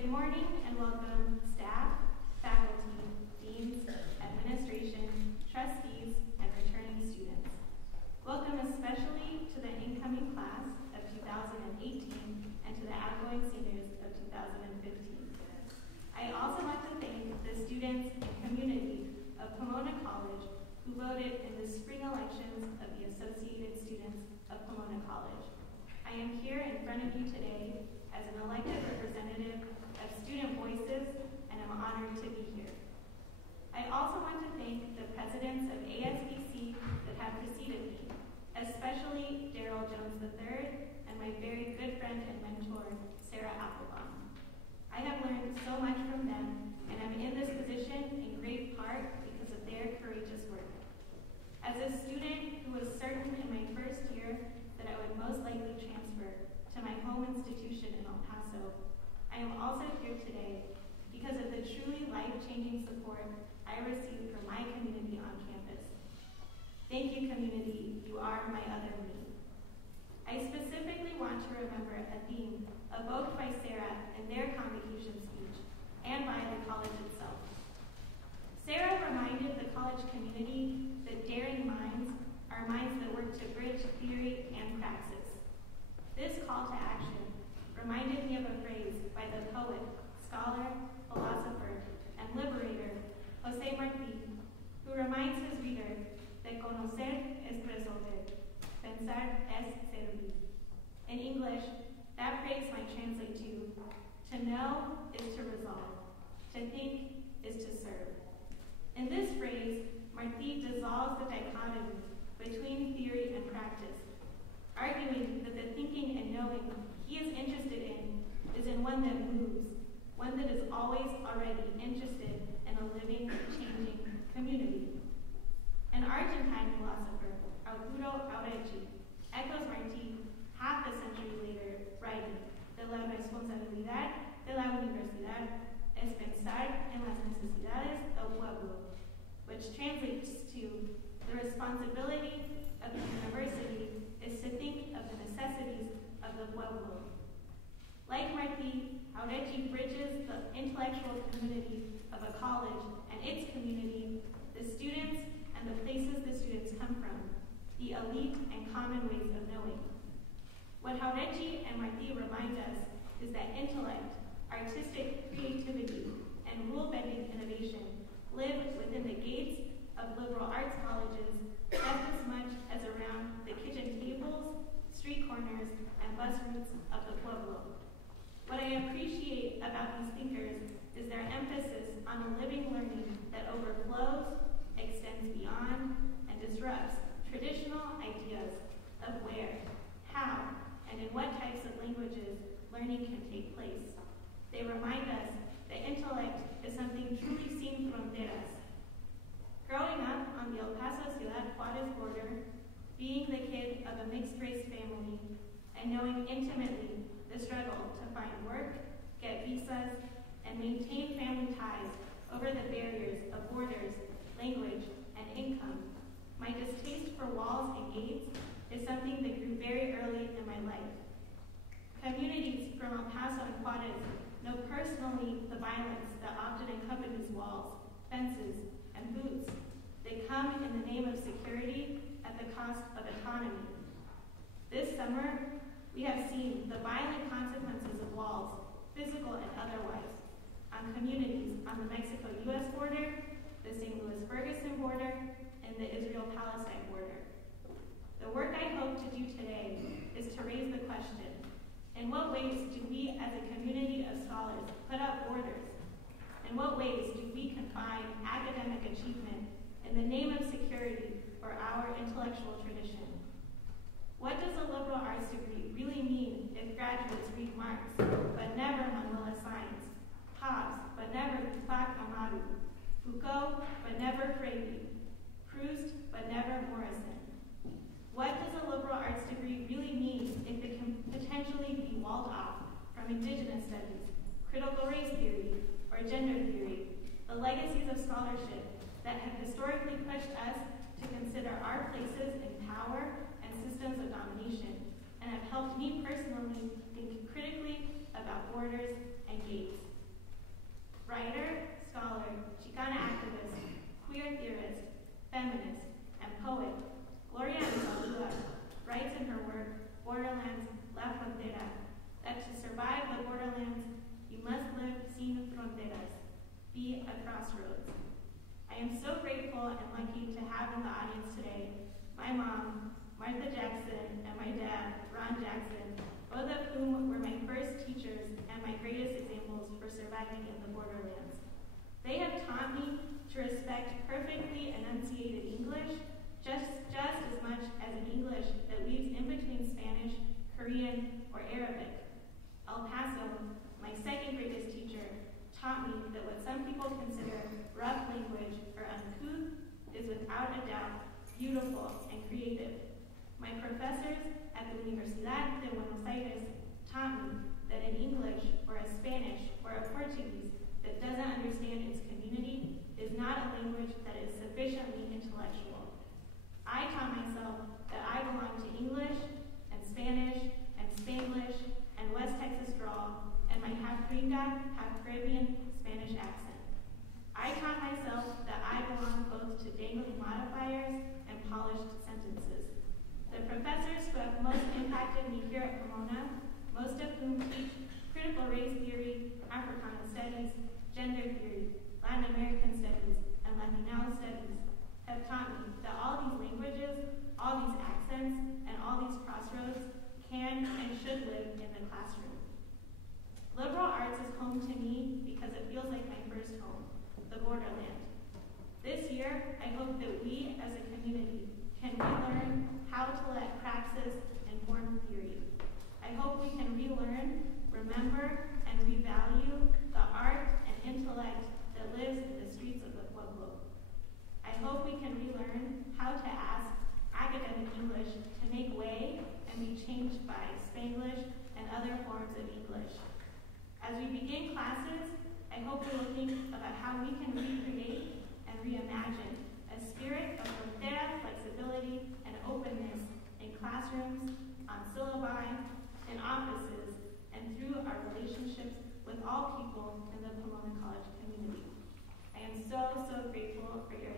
Good morning and welcome staff, faculty, deans, administration, trustees, and returning students. Welcome especially to the incoming class of 2018 and to the outgoing seniors of 2015. I also want to thank the students and community of Pomona College who voted in the spring elections of the Associated Students of Pomona College. I am here in front of you today as an elected representative of student voices, and I'm honored to be here. I also want to thank the presidents of ASBC that have preceded me, especially Daryl Jones III and my very good friend and mentor, Sarah Applebaum. I have learned so much from them, and I'm in this position in great part because of their courageous work. As a student who was certain in my first year that I would most likely transfer to my home institution in El Paso, I am also here today because of the truly life-changing support I received from my community on campus. Thank you, community. You are my other me. I specifically want to remember a theme evoked by Sarah in their convocation speech and by the college itself. Sarah reminded the college community that daring minds are minds that work to bridge theory and praxis. This call to action reminded me of a phrase by the poet, scholar, philosopher, and liberator José Martí, who reminds his reader that conocer es resolver, pensar es servir. In English, that phrase might translate to know is to resolve, to think is to serve. In this phrase, Martí dissolves the dichotomy between theory and practice, arguing that the thinking and knowing he is interested in is in one that moves, one that is always already interested in a living, changing community. An Argentine philosopher, Arturo Auregi, echoes Martí half a century later, writing, "De la responsabilidad de la universidad es pensar en las necesidades del pueblo," which translates to, "The responsibility of the university is to think of the necessities of the pueblo." Like Martí, Auregi bridges the intellectual community of a college and its community, the students and the places the students come from, the elite and common ways of knowing. What Auregi and Martí remind us is that intellect, artistic creativity, and rule-bending innovation live within the gates of liberal arts colleges just as much as around the kitchen tables, street corners, and bus routes of the pueblo. What I appreciate about these thinkers is their emphasis on a living learning that overflows, extends beyond, and disrupts traditional ideas of where, how, and in what types of languages learning can take place. They remind us that intellect is something truly sin fronteras. Growing up on the El Paso Ciudad Juarez border, being the kid of a mixed-race family, and knowing intimately the struggle to find work, get visas, and maintain family ties over the barriers of borders, language, and income, my distaste for walls and gates is something that grew very early in my life. Communities from El Paso and Juarez know personally the violence that often accompanies walls, fences, and boots. They come in the name of security at the cost of autonomy. This summer, we have seen the violent consequences of walls, physical and otherwise, on communities on the Mexico-U.S. border, the St. Louis-Ferguson border, and the Israel-Palestine border. The work I hope to do today is to raise the question, in what ways do we as a community of scholars put up borders? In what ways do we confine academic achievement in the name of security for our intellectual tradition? What does a liberal arts degree really mean if graduates read Marx, but never Manuel Sáenz, Hobbes, but never Tupac Amaru, Foucault, but never Freire, Proust, but never Morrison? What does a liberal arts degree really mean if it can potentially be walled off from indigenous studies, critical race theory, or gender theory, the legacies of scholarship that have historically pushed us to consider our places in power and systems of domination, and have helped me personally think critically about borders and gates? feminist, and poet, Gloria Anzaldúa writes in her work, Borderlands, La Frontera, that to survive the borderlands, you must live sin fronteras, be a crossroads. I am so grateful and lucky to have in the audience today my mom, Martha Jackson, and my dad, Ron Jackson, both of whom were my first teachers and my greatest examples for surviving in the borderlands. They have taught me to respect perfectly enunciated English just as much as an English that weaves in between Spanish, Korean, or Arabic. El Paso, my second greatest teacher, taught me that what some people consider rough language or uncouth is without a doubt beautiful and creative. My professors at the Universidad de Buenos Aires taught me that an English or a Spanish or a Portuguese that doesn't understand its community is not a language that is sufficiently intellectual. I taught myself that I belong to English and Spanish and Spanglish and West Texas drawl and my half gringa, half Caribbean Spanish accent. I taught myself that I belong both to dangling modifiers and polished sentences. The professors who have most impacted me here at Pomona, most of whom teach critical race theory, Africana studies, gender theory, Latin American studies, and Latino studies, have taught me that all these languages, all these accents, and all these crossroads can and should live in the classroom. Liberal arts is home to me because it feels like my first home, the borderland. This year, I hope that we as a community can relearn how to let praxis inform theory. I hope we can relearn, remember, and revalue the art and intellect that lives in the streets of the Pueblo. I hope we can relearn how to ask academic English to make way and be changed by Spanglish and other forms of English. As we begin classes, I hope we're looking about how we can recreate and reimagine a spirit of frontera, flexibility, and openness in classrooms, on syllabi, in offices, and through our relationships with all people in the Pomona College community. I am so grateful for your